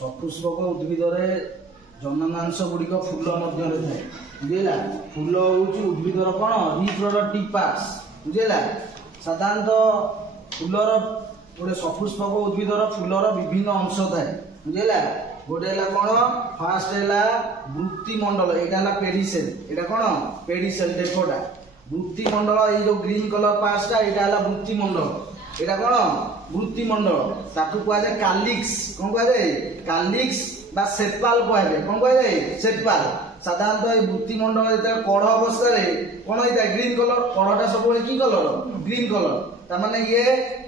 सपुष्पक उद्भिद जननांश गुड़िक फूल मध्य थाए बुझेगा। फूल हूँ उद्भिदर कौन रिप्रोडक्टिव पार्ट्स बुझेगा। साधारणतः फूलर गोटे सपुष्पक उद्भिदर फूलर विभिन्न अंश थाए बुझेगा। गोटे कौन फास्ट है वृत्तिमंडल यहाँ पेडिसेल यहाँ कौन पेडिसेल देखोटा वृत्तिमंडल ये जो ग्रीन कलर पार्ट्सटा यहाँ वृत्तिमंडल यहाँ कौन वृत्तिमंडल ताकू कहुए कालिक्स कौन कहुए कालिक्स बा सेपाल कहुए कौन कहुए सेपाल। साधारणतः ये वृत्तिमंडल जो कढ़ अवस्था कौन होता है ग्रीन कलर कढ़टा सब कि कलर ग्रीन कलर तार ये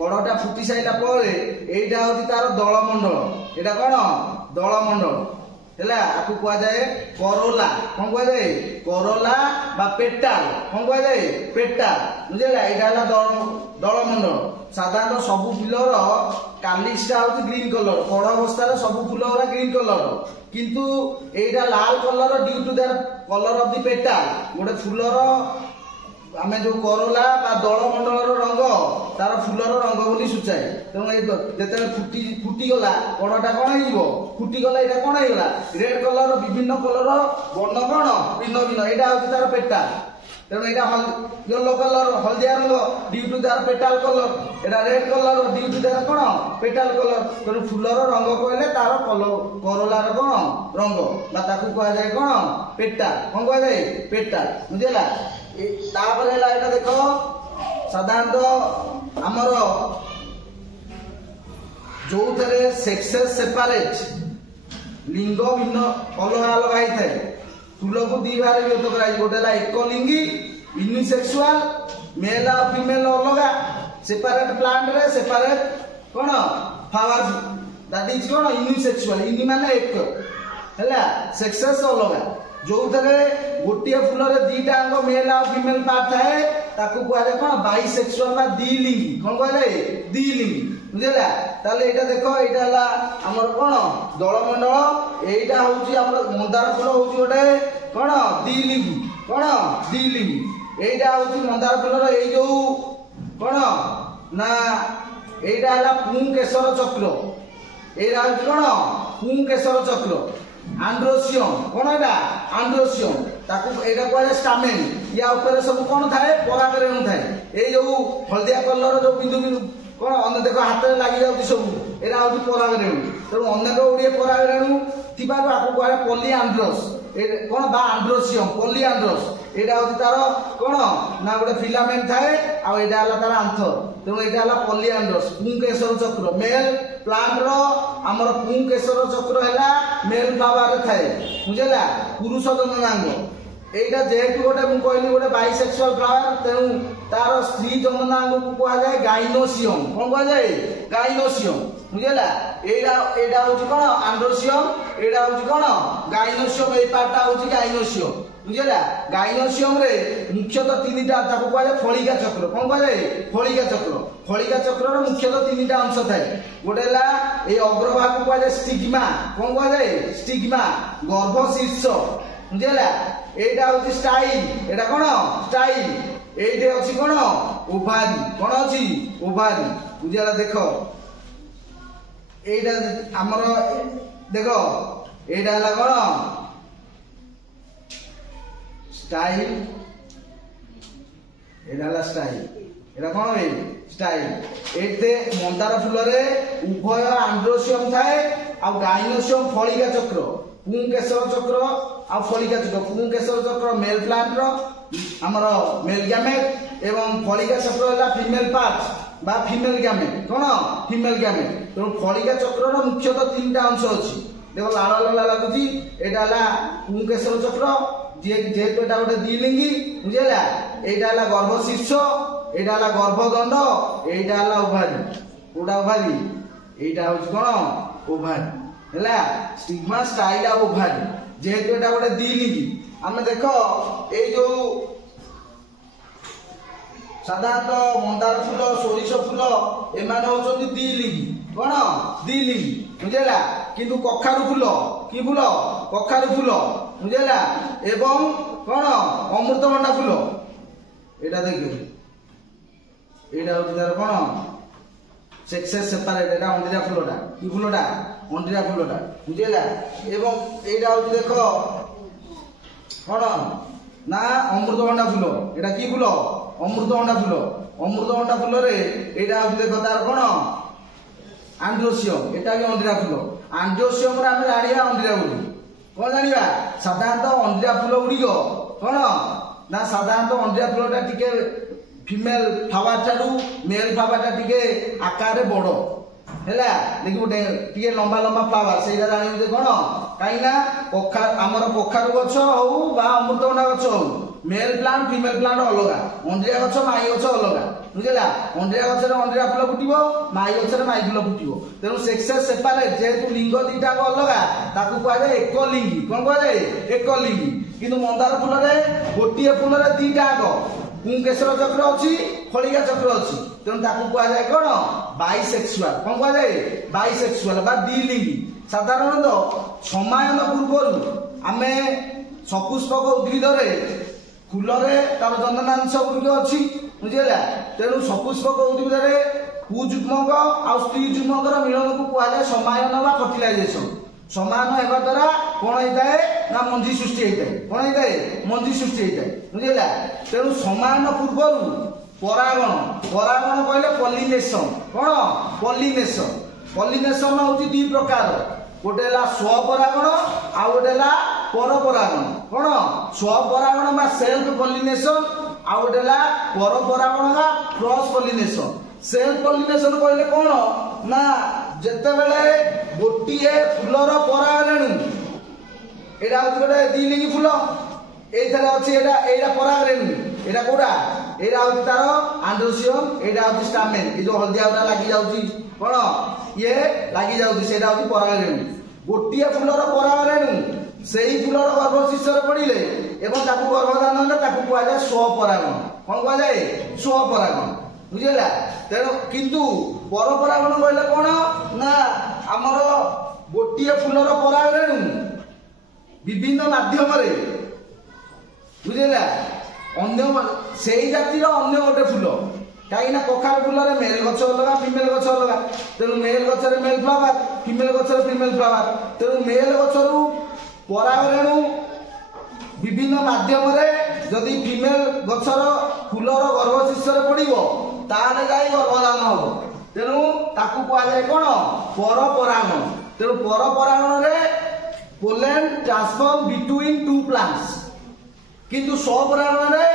कढ़टा फुटी सारा पर यहीटा हूँ तार दलमंडल यहाँ कौन दलमंडल है आपको कहुए करोला कौन कहुए करोला बा पेटाल कौन कहुए पेटाल बुझेगा। यहाँ दलमंडल साधारणतः सबू फुलर कालिक्सटा हूँ ग्रीन कलर कढ़ अवस्था सबू फुल ग्रीन कलर किंतु एटा लाल colour due to that colour of the petal गोटे फुलर आम जो करोला बा दलमंडल रंग तार फुलर रंग बोली सूचाए। तेणु जो फुटीगला कड़टा कौन हो फुटीगला यहाँ कौन होगा रेड कलर विभिन्न कलर वर्ण कौन भिन्न भिन्न यहाँ हूँ तार पेटाल। तेणु यहाँ येलो कलर हलदिया रंग ड्यू टू तार पेटाल कलर यहाँ रेड कलर ड्यू टू तार कौन पेटाल कलर। तेणु फुलर रंग कहले तार करोलार कौन रंग कहुए कौन पेटाल कौन कहुए पेटाल बुझेगा। तापर है देख साधारणतः आमर जो थे सेक्सेस सेपारेट लिंग भिन्न अलग अलग होता है फूल को दी भाग विभक्त कर गोटे एकलिंगी यूनिसेक्सुअल मेल और फीमेल अलग सेपारेट प्लांट रे सेपारेट कौन फ्लावर्स दैट इज कौन यूनिसेक्सुअल यूनि माने एक है सेक्सेस अलग जो थे गोटे फूल दीटा अंग मेल और फीमेल पार्ट थाए ताकू कहुए कौन बाइसेक्सुअल बा द्विलिंगी कौन कहले द्विलिंगी बुझेगा। ताले एटा देखो एटा हमर कौन दलमंडल एटा होची हमर मंदार फूल होची गोटे कौन द्विलिंगी कौन द्विलिंगी एटा होची मंदार फूलर ए जो कौन ना एटा हला पुंकेशर चक्र एटा होची कौन पुंकेशर चक्र आंड्रोसियम कौन है आंड्रोसियम ताकू एटा कहुए स्टामेन या ऊपर सब कौन थाए परागरेणु थाए ए जो हलदिया कलर जो बिंदु बिंदु कौन अन्न देख हाथ में लगी जाऊँ सब यहाँ हूँ परागरेणु। तेणु अनेक गुड़िए परागरेणु थी आपको कहे पॉलीआंड्रोस कौन बा आंड्रोसियम पॉलीआंड्रोस यहाँ हूँ तार कौन ना गोटे फिलामेंट थाए आईटा तार आंथर। तेणु यहाँ पॉलीआंड्रोस पुंकेशर चक्र मेल प्लांट रमर पुंकेशर चक्र है मेल फ्लावर थाए बुझेगा पुरुष जननांग एटा जेहेतु गोटे मुझे कहली गोटे बाइसेक्सुअल फ्लावर तेणु तार स्त्री जननांग को कहुए गाइनोसियम कौन कहुए गाइनोसियम बुझेगा। एटा हूँ कौन आंड्रोसियम एटा हूँ कौन गाइनोसियम ये पार्टा हूँ गाइनोसियम बुझेगा। गाइनोसियम रे मुख्यतः तीनटा ताको कहुए फलिका चक्र कौन कहुए फलिका चक्र मुख्यतः तीनटा अंश थाए गोटे ये अग्रभाग को कहुए स्टिग्मा कौन कहुए स्टिग्मा गर्भ शीर्ष बुझेगा। एटा हूँ स्टाइल एटा कौन स्टाइल ये अच्छी कौन ओभारी कौन अच्छी ओभारी बुझेगा। देख एटा आमर देख एटा है कौन स्टाइल एटा स्टाइल एटा कौन है स्टाइल एते मंदार फूल उभय आंड्रोसियम थाए आ गाइनोसियम फलिका चक्र पुंकेशर चक्र आ फलिका चक्र पुंकेशर चक्र मेल प्लांट आमर मेल गैमेट एवं फलिका चक्र है फीमेल पार्ट बा फीमेल गैमेट कौन फीमेल गैमेट। तेणु फलिका चक्र मुख्यतः तीनटा अंश अच्छी देख लाल लाल लगुच यहाँ पुंकेशर चक्र जेहेतु एटा गोटे द्विलिंगी बुझेगा। यहाँ गर्भ शीर्ष यहाँ गर्भदंड यहाँ ओभारी कौटा ओभारी यहाँ हूँ कौन ओभारी है स्टिग्मा स्टाइल ओभारी जेहेतु एटा गोटे द्विलिंगी आम देख ये जो साधारणतः मंदार फूल सोरिष फूल एमाने होचंती द्विलिंगी कौन द्विलिंगी बुझेगा। किंतु कखारु फूल कि फूल कखारु फूल बुझेगा एवं कौन अमृतभंडा फूल एटा देख एटा हूँ तार कौन सेक्सेस सेपारेट एटा अंधिरा फूलटा कि फूलटा अंडिरा फूलटा बुझेगा एवं एटा हूँ देख कौन ना अमृतभंडा फूल एटा की फूल अमृतभंडा फूल रे एटा हूँ देख तार कौन आंड्रोसियम एटा भी अंडिरा फूल आंड्रोसियम रे आमे जानिबा अंडिरा बोली कौन जानिबा साधारणतः अंडिरा फूल गुड़िक कौन ना साधारणतः अंडिरा फूलटा टिके फीमेल फ्लावर ठारू मेल फ्लावर टिके आकार बड़ है देखिए गोटे टे लंबा लंबा फ्लावर से जान कौन कहीं आमर कखारु गछ हो अमृतभंडा गछ हो मेल प्लांट फीमेल प्लांट अलग अंडिरा गछ माई गछ अलग बुझेगा अंडिरा गछ अंडिरा फूल फुटो माई गछ माई फूल फुटो तेणु सेक्सेस सेपारेट जेहेतु लिंग दीटा अलग ताकू कहुए एक लिंगी कौन कहुए एक लिंगी किंतु मंदार फूल गोटे फूल दीटा पुंकेशर चक्र अच्छी फलिका चक्र अच्छी तेणु ताकू कहुए कौन बाइसेक्सुआल कौन कहुए बाइसेक्सुआल बा द्विलिंगी साधारणतः समायन पूर्व आमे सपुष्पक उद्भिद फूल तार जननांश गुड़िक अच्छी बुझेगा तेणु सपुष्पक उद्भिद पुजुग्मक आ स्त्री जुग्मकर मिलन को कहुए समायन बा फर्टिलाइजेशन समान होगा द्वारा कौन होता है ना मंजी सृष्टि होता है कौन होता है मंजी सृष्टि होता है बुझेगा तेणु समान पूर्व परागण परागण कहले पॉलिनेशन कौन पॉलिनेशन हूँ दी प्रकार गोटे स्वपरागण आ गोटे परपरागण कौन स्वपरागण बा सेल्फ पॉलिनेशन आ गोटे परपरागण बा क्रॉस पॉलिनेशन सेल्फ पॉलिनेशन कहले कौन ना जेतेबेले गोटिए फूलर परागरेणु एटा होती गोटे द्विलिंगी फूल एथरे अछि एटा परागरेणु एटा कोडा एटा होती तार आंड्रोसियम एटा होती स्टामेन ए जो हल्दिया उरा लागि जाउची कोन ये लागि जाउची सेटा होती परागरेणु गोटिए फूलर परागरेणु सेही फूलर गर्भशिशर पड़िले एवं ताकू गर्भधान हेले ताकू कुआ जाय स्वपरागण कोन कुआ जाय स्वपरागण बुझेला तेणु किंतु परपरागण कहले कौन ना आमर गोटे फूलर परागरेणु विभिन्न माध्यम बुझेला अन्य से जातिर अन्य गोटे फूल कहीं कखार फूल मेल गछ अलग फीमेल गछ अलग तेणु मेल गचर मेल फ्लावर फीमेल गचर फीमेल फ्लावर तेणु मेल गचरू परागरेणु विभिन्न माध्यम जदि फीमेल गचर फूलर गर्भशिशर पड़ो ताले जाई गर्भधान हम तेणु ताकू कहुए कौन परपरागण तेणु परपरागण रे pollen transfer between two plants किंतु स्वपरागण रे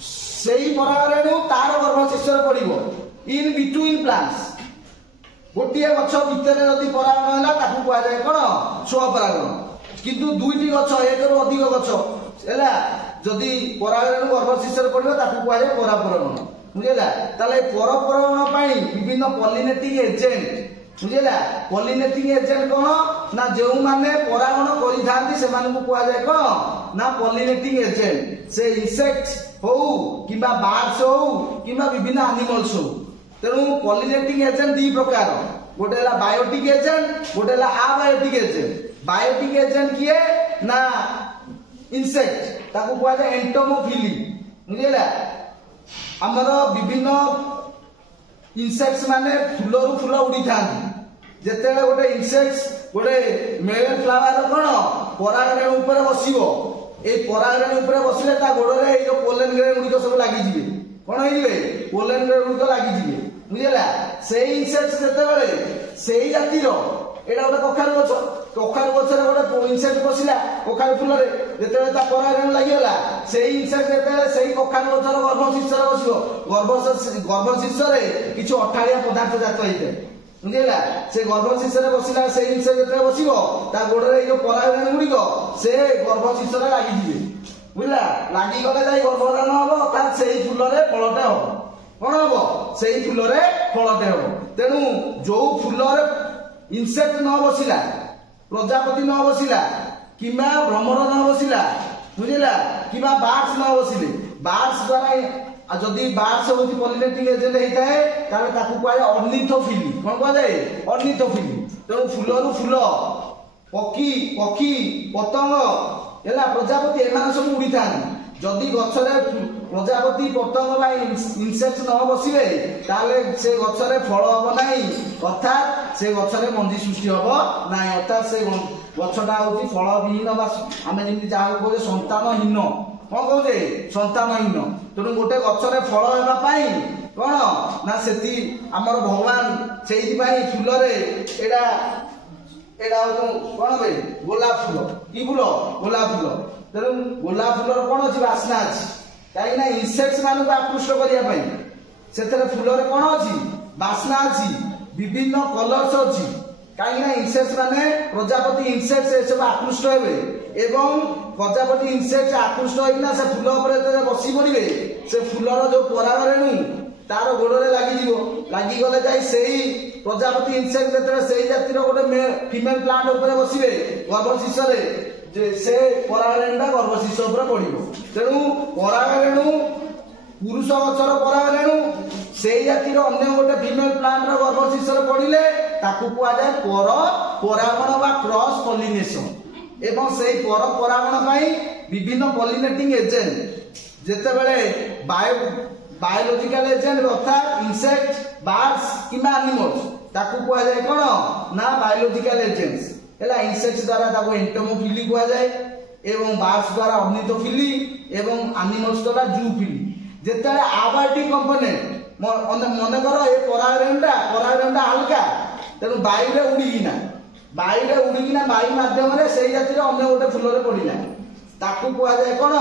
सेही परागरेणु तार गर्भशिशर पड़ो इन बिटवीन प्लांट्स गोटे गछ भितर जदि परागण है ताकू कहुए कौन स्वपरागण किंतु दुईटी गछ एक अधिक गछ है जदि परागरेणु गर्भशिशर पड़ो ताकू कहुए परापरागण बुझेगा ताले परपरागण विभिन्न पॉलिनेटिंग एजेंट बुझेगा पॉलिनेटिंग एजेंट कौन ना जो माने परागण करिथांती से मानकु कुआ जाय कौन ना पॉलिनेटिंग एजेंट से इंसेक्ट हो किबा बार्ड्स हो किबा विभिन्न एनिमल्स हो तेणु पॉलिनेटिंग एजेंट दी प्रकार गोटे ला बायोटिक एजेंट गोटे ला अबायोटिक एजेंट बायोटिक एजेंट किए ना इंसेक्ट ताकू कुआ जाय एंटोमोफिली बुझेला आमर विभिन्न इनसेक्ट्स माने फूलरू फूल उड़ी था जिते गोटे इनसेक्ट्स गोटे मेल फ्लावर कौन परागरेणु ऊपर बसिबो ए परागरेणु ऊपर बसिले ता गोड़े ए जो पोलेन ग्रेन गुडी सब लागि जिवे कौन होई जिवे पोलेन ग्रेन गुडी लागि जिवे बुझिला से इनसेक्ट्स जते सेही जातिर एटा गोटे कखारु गछरे गोटे इनसेक्ट बसिला कखारु फूल रे जते ता परागरेणु लागिला सेही इनसेक्ट जते सेही कखारु गछर गर्भशिशर बसिबो गर्भशिशर किछु अठाଳିଆ पदार्थ जात होइते बुझिला से गर्भशिशर बसिला से इनसेक्ट जते बसिबो ता गोडरे जो परागरेणु गुडीको से गर्भशिशर लागि जिवे बुझिला लागि गले जाई गर्भधान हबो ता सेही फूल रे फलटे हबो कोन हबो सेही फूल रे फलटे हबो तेनु जो फूल रे इनसेक्ट न बसिला प्रजापति न बसिला किंबा भ्रमर न बसिला बुझिला किंबा बार्ड्स न बसिले बार्ड्स द्वारा जदि बार्ड्स होती पॉलिनेटिंग एजेंट होता है ताले ताकू कहे ऑर्निथोफिली कोन कह जाए ऑर्निथोफिली तेणु फूलरू फूल पक्षी पक्षी पतंग एला प्रजापति एमान सब उड़ी था जदि गछरे प्रजापति पतंग बा इनसेक्ट न बसिबे ताले से गछरे फल हबो नाही अर्थात से गछरे मंजी सृष्टि हबो नाही अर्थात से गछटा होची फल विहीन बा आमे जेमि जाहा कोजे संतानहीन कोन कहजे संतानहीन तेणु गोटे गछरे फल हेबा पाई कोन ना सेति हमर भगवान सेहि पाई फूल रे एडा एडा कोन बे गोलाप फूल की फूल गोलाप फूल तेणु गोलाप फूलर कौन अच्छी बास्ना अच्छी कहीं इनसेक्ट्स मान आकृष्ट करने से फूल कौन अच्छी बास्ना अच्छी विभिन्न कलर्स अच्छी कहीं इनसेक्ट्स माने प्रजापति इनसेक्ट्स ये सब आकृष्ट हे एवं प्रजापति इनसेक्ट्स आकृष्ट होना से फूल पर बसी पड़े से फूलर जो परागरेणु तार गोड़े लगिगले जाई सेही प्रजापति इनसेक्ट से जातिर गोटे फीमेल प्लांट उपर बसवे गर्भशीष से परागरेणुटा गर्भशीष उपर पड़ो तेणु परागरेणु पुरुष गचर परागरेणु से जातिर अन्य गोटे फीमेल प्लांट गर्भशीष पड़े ताकू कहुए पर परागण बा क्रॉस पॉलिनेशन एवं से पर परागण पाई विभिन्न पॉलिनेटिंग एजेंट जेतेबेले बायोलॉजिकल एजेंट अर्थात इंसेक्ट बर्ड्स किंबा एनिमल्स ताकू कहुए कौन ना बायोलॉजिकल एजेंट्स हैला इंसेक्ट्स द्वारा ताको एंटोमोफिली कहा जाए एवं बर्ड्स द्वारा ऑर्निथोफिली एवं एनिमल्स द्वारा जूफिली जेतेबेले आबार्टिंग कंपोनेंट मन कर ए परागरेणुटा हल्का तेणु वायु उड़ीकिना वायु माध्यम से जातिर अन्य गोटे फूल पड़ला ताकू कहा जाए कौन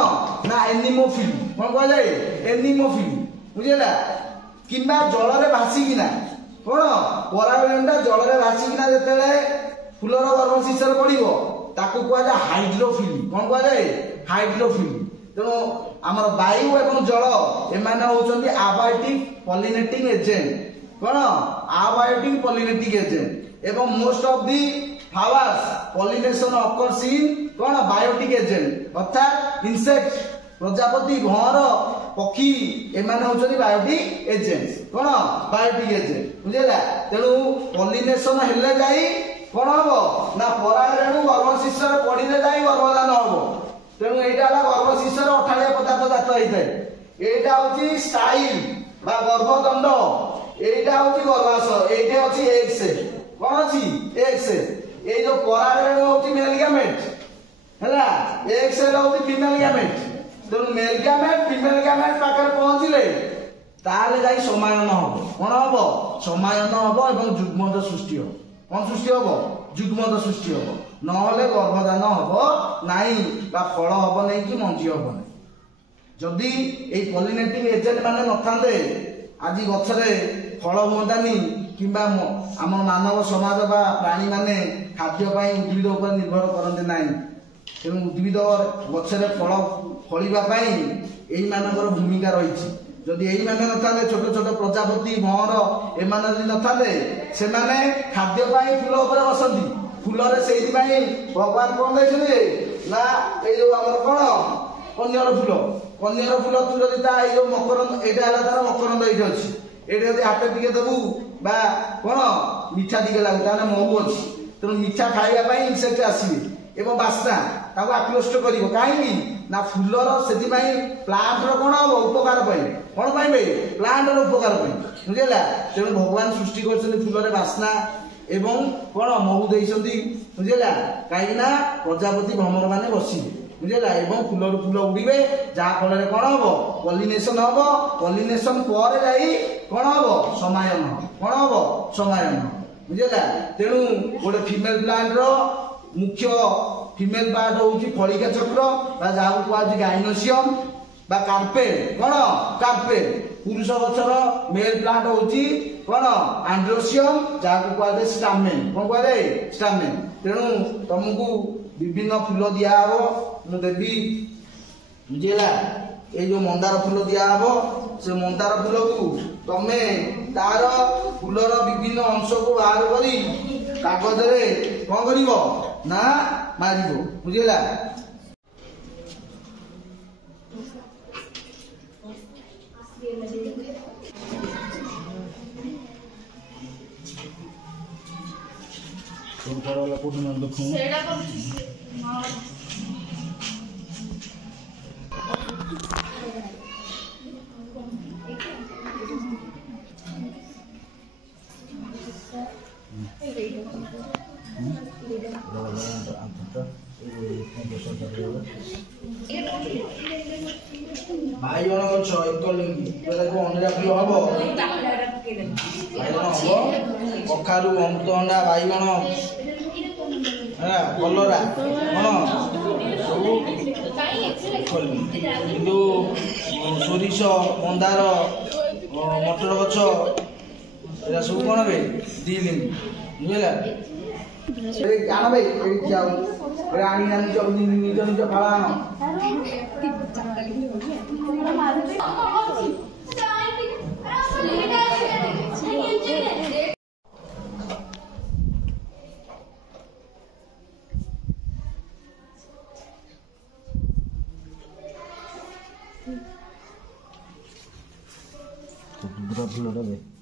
ना एनिमोफिली कौन कहा जाए एनिमोफिली बुझेला किंबा जल रे भासीकिना कौन परागरेणुटा जल रे भासीकिना जेतेबेले फूलर गर्भशीष पड़ो ताकू कहुए हाइड्रोफिली कौन कहुए हाइड्रोफिली तेणु आमर वायु एवं जल एमाने होउछन्ती आबायोटिक पॉलिनेटिंग एजेंट कौन आबायोटिक पॉलिनेटिंग एजेंट एवं most of the flowers pollination occurs in कौन बायोटिक एजेंट अर्थात इंसेक्ट प्रजापति भंवर पक्षी एमाने होउछन्ती बायोटिक एजेंट्स कौन बायोटिक एजेंट बुझेला तेणु पॉलिनेशन हेले जाई कौन हम ना परागरेणु गर्भशीष पड़े जाए गर्भधान हम तेणु यहाँ गर्भशीष अठाड़िया पदार्थ जात होता है यहाँ हूँ स्टाइल गर्भदंड यहाँ हूँ गर्भाशय ये अच्छी एग्स कौन अच्छी एग्स ये जो परागरेणु हूँ मेल गैमेट है एग्स हूँ फीमेल गैमेट तेणु मेल गैमेट फीमेल गैमेट पाखे पहुंचले ताले जाई समायन हम कौन हम समायन हम एवं जुग्मज सृष्टि हम कौन सृष्टि हम जुग्मज सृष्टि हम नहले गर्भधान हम नाई फल हम नहीं कि मंजी हम नहीं जदि ये पॉलिनेटिंग एजेंट माने न थांदे आज गछरे फल हुंतानी किंबा आम मानव समाज बा प्राणी माने खाद्य पाई उद्भिद उपर निर्भर करते नाई तेणु उद्भिद गछरे फल फलिबा पाई एई मानकर भूमिका रही जदि यही माने न छोट छोट प्रजापति भंवर एमाने जदि न से माने खाद्य पाई फूल उपर बसंती फूल से भगवान कौन देखिए ना ये जो आम कौन कन्यार फूल तू जदि जो मकरंद यहाँ तार मकरंद ये अच्छी ये जब हाथ टे देबू बा कौन मिठा टे लगू ताने महू अच्छी तेणु मिठा खाइबा इनसेक्ट आसवे एवं बास्ना ताको आकृष्ट कर कहीं ना फूलर से प्लांटर कौन हम उपकार कौन पाइबे प्लांटर उपकार बुझेगा तेणु भगवान सृष्टि कर फूलर बास्ना एवं कौन महू देइछंती बुझेगा कहीं प्रजापति भ्रमर माने बसिबे बुझेगा एवं फूलर फूल उड़ीबे जहाँ फल कौन हम पॉलिनेशन हम पॉलिनेशन पर जाई कौन हम समायन कौन हम समायन बुझेगा तेणु गोटे फीमेल प्लांट मुख्य फीमेल पार्ट होउची फलिका चक्र बा जहाँ कहुची गाइनोसियम बा कार्पेट कौन कार्पेट पुरुष गछर मेल प्लांट होउची कौन आंड्रोसियम जहाँ कहुए स्टामेन कौन कहुए स्टामेन तेणु तुमको विभिन्न फूल दिया मु देवी बुझेगा ये जो मंदार फूल दिया से मंदार फूल को तमे तार फूलर विभिन्न अंश को बाहर करी कागज रे कौन करिवो ना मारिबो बुझेगा सेड़ा ବାଇଗଣ ଗଛ ଏକ ଲିଙ୍ଗି ତାକୁ ଅଣ୍ଡା ଫୁଲ ହବ ବାଇଗଣ ହବ କଖାରୁ ଅମୃତଭଣ୍ଡା ବାଇଗଣ କଲରା କଣ ସବୁ କିନ୍ତୁ ସୋରିଷ ମନ୍ଦାର ମଟର ଗଛ ଏରା ସବୁ କଣ ବେ ଦି ଲିଙ୍ଗି ବୁଝିଲା ଆଣ ଭାଇ ଏଇଠି ଯାଉ ଆଣି ନିଜ ନିଜ ଫଳ ଆଣ Berapa